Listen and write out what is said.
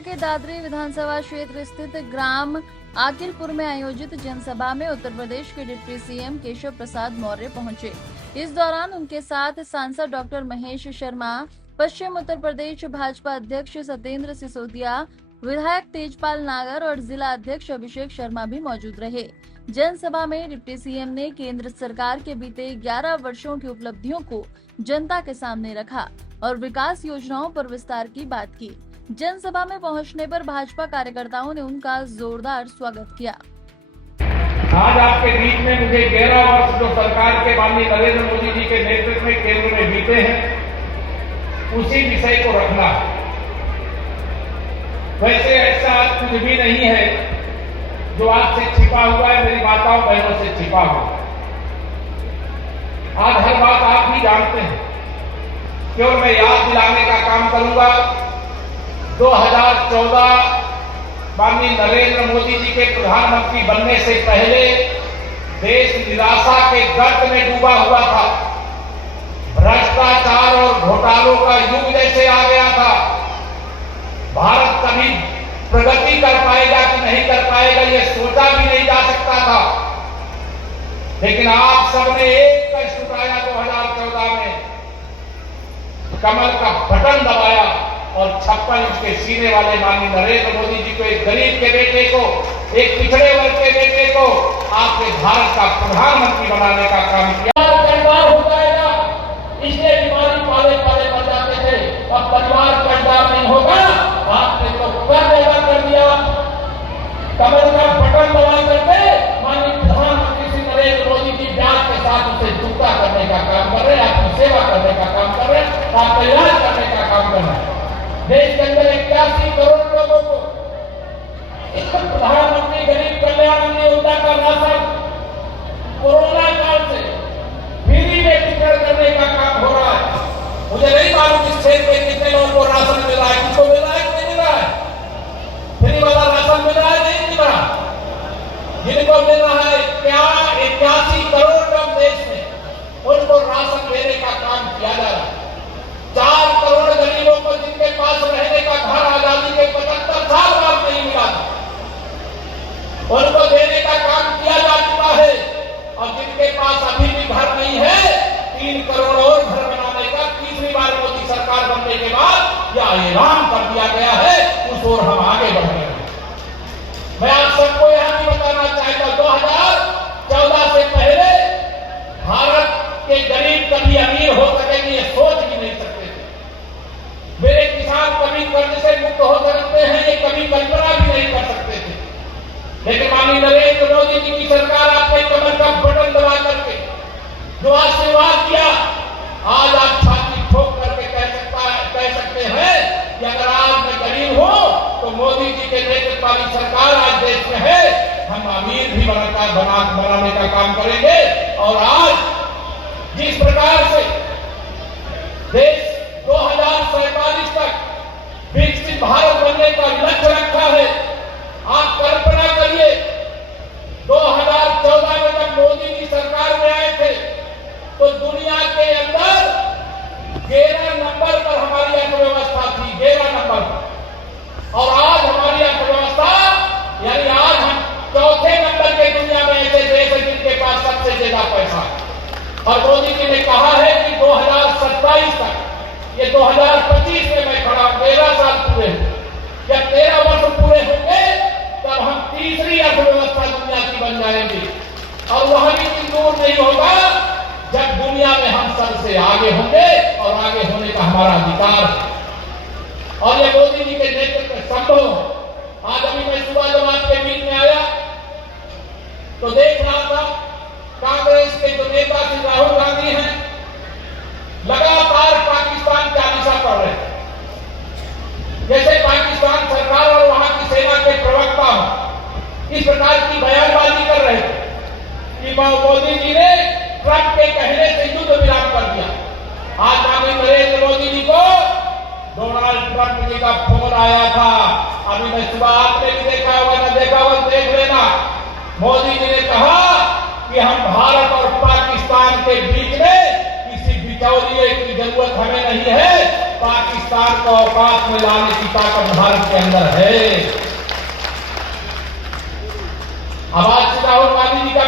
के दादरी विधानसभा क्षेत्र स्थित ग्राम आकिलपुर में आयोजित जनसभा में उत्तर प्रदेश के डिप्टी सीएम केशव प्रसाद मौर्य पहुंचे। इस दौरान उनके साथ सांसद डॉक्टर महेश शर्मा, पश्चिम उत्तर प्रदेश भाजपा अध्यक्ष सत्येंद्र सिसोदिया, विधायक तेजपाल नागर और जिला अध्यक्ष अभिषेक शर्मा भी मौजूद रहे। जनसभा में डिप्टी सीएम ने केंद्र सरकार के बीते 11 वर्षों की उपलब्धियों को जनता के सामने रखा और विकास योजनाओं पर विस्तार की बात की। जनसभा में पहुंचने पर भाजपा कार्यकर्ताओं ने उनका जोरदार स्वागत किया। आज आपके बीच में मुझे 11 वर्ष जो सरकार के माननीय नरेंद्र मोदी जी के नेतृत्व में केंद्र में बीते हैं, उसी विषय को रखना। वैसे ऐसा कुछ भी नहीं है जो आपसे छिपा हुआ है, मेरी माताओं बहनों से छिपा हुआ। आज हर बात आप भी जानते हैं, केवल मैं याद दिलाने का काम करूंगा। 2014 माननीय नरेंद्र मोदी जी के प्रधानमंत्री बनने से पहले देश निराशा के गर्त में डूबा हुआ था। भ्रष्टाचार और घोटालों का युग जैसे आ गया था। भारत कभी प्रगति कर पाएगा कि नहीं कर पाएगा, ये सोचा भी नहीं जा सकता था। लेकिन आप सबने एक कष्ट उठाया 2014 में, कमल का बटन दबाया और 56 इंच के सीने वाले माननीय नरेंद्र मोदी जी को, एक गरीब के बेटे को, एक पिछड़े वर्ग के बेटे को आपने भारत का प्रधानमंत्री बनाने का काम किया। कर्जदार हो जाएगा, इसलिए बीमारी पाले पाले मर जाते थे। अब परिवार कर्जदार नहीं होगा, आपने तो कर्ज अदा कर दिया। कमल का बटन दबा करके माननीय प्रधानमंत्री श्री नरेंद्र मोदी जी ब्याज के साथ उसे चुकता करने का काम कर रहे हैं, आपकी सेवा करने का काम कर रहे हैं, आपका इलाज करने का काम कर रहे हैं। देश के अंदर 81 करोड़ लोगों को प्रधानमंत्री गरीब कल्याण अन्न योजना का राशन कोरोना काल से फ्री में वितरण करने का काम हो रहा है। मुझे नहीं मालूम इस क्षेत्र में कितने लोगों को राशन मिल रहा है, किसको मिल रहा है कि नहीं मिल रहा है। फ्री वाला राशन मिल रहा है, नहीं मिल रहा। जिनको मिल रहा है, क्या 81 करोड़ लोग देश में, उनको राशन देने का काम किया जा रहा है। 4 करोड़ गरीबों को जिनके पास रहने का घर आजादी के 75 साल बाद नहीं मिला था, उनको देने का काम किया जा चुका है। और जिनके पास अभी भी घर नहीं है, 3 करोड़ और घर बनाने का तीसरी बार मोदी सरकार बनने के बाद यह ऐलान कर दिया गया है। उस ओर हम आगे बढ़ रहे हैं। मैं आप सबको यह भी बताना चाहता हूं, 2014 से पहले भारत के गरीब कभी अमीर हो सकेंगे ये सोच भी नहीं सकते थे। मेरे किसान कभी कर्ज से मुक्त हो सकते हैं, ये कभी कल्पना भी नहीं कर सकते थे। लेकिन माननीय नरेंद्र मोदी जी की सरकार आपने कमर का बटन दबा करके जो आशीर्वाद दिया, आज आप छाती ठोक करके कह सकते हैं कि अगर आज मैं गरीब हूं तो मोदी जी के नेतृत्व वाली सरकार आज देश में है। हम अमीर भी बनाने का काम करेंगे। और आज जिस प्रकार से देश 2047 तक विकसित भारत बनने का लक्ष्य रखा है, आप कल्पना करिए 2014 में जब मोदी जी सरकार में आए थे तो दुनिया के अंदर 11 नंबर पर हमारी अर्थव्यवस्था थी, 11 नंबर पर। और आज हमारी अर्थव्यवस्था, यानी आज हम 4थे नंबर के दुनिया में ऐसे देश हैं जिनके पास सबसे ज्यादा पैसा है। और मोदी जी ने कहा है कि 2027 तक, ये 2025 में मैं खड़ा, 13 साल पूरे हैं। जब 13 वर्ष पूरे होंगे तब हम तीसरी अर्थव्यवस्था दुनिया की बन जाएंगे। और वह भी दूर नहीं होगा जब दुनिया में हम सबसे आगे होंगे, और आगे होने का हमारा अधिकार है। और ये मोदी जी के नेतृत्व में संभव। आज अभी मैं सुबह जब आपके बीच में आया तो देख रहा था कांग्रेस के जो नेता श्री राहुल गांधी हैं, लगातार पाकिस्तान चालीसा पढ़ रहे हैं। जैसे पाकिस्तान सरकार और वहां की सेना के प्रवक्ता हो, इस प्रकार की बयानबाजी कर रहे थे कि मोदी जी ने ट्रंप के कहने से युद्ध विराम कर दिया। आज माननीय नरेंद्र मोदी जी को डोनाल्ड ट्रंप जी का फोन आया था। अभी मैं सुबह, आपने भी देखा होगा, ना देखा होगा देख लेना। मोदी जी ने कहा कि हम भारत और पाकिस्तान के बीच में किसी बिचौलिए की जरूरत हमें नहीं है। पाकिस्तान को औकात में लाने की ताकत भारत के अंदर है। अब आज राहुल गांधी जी का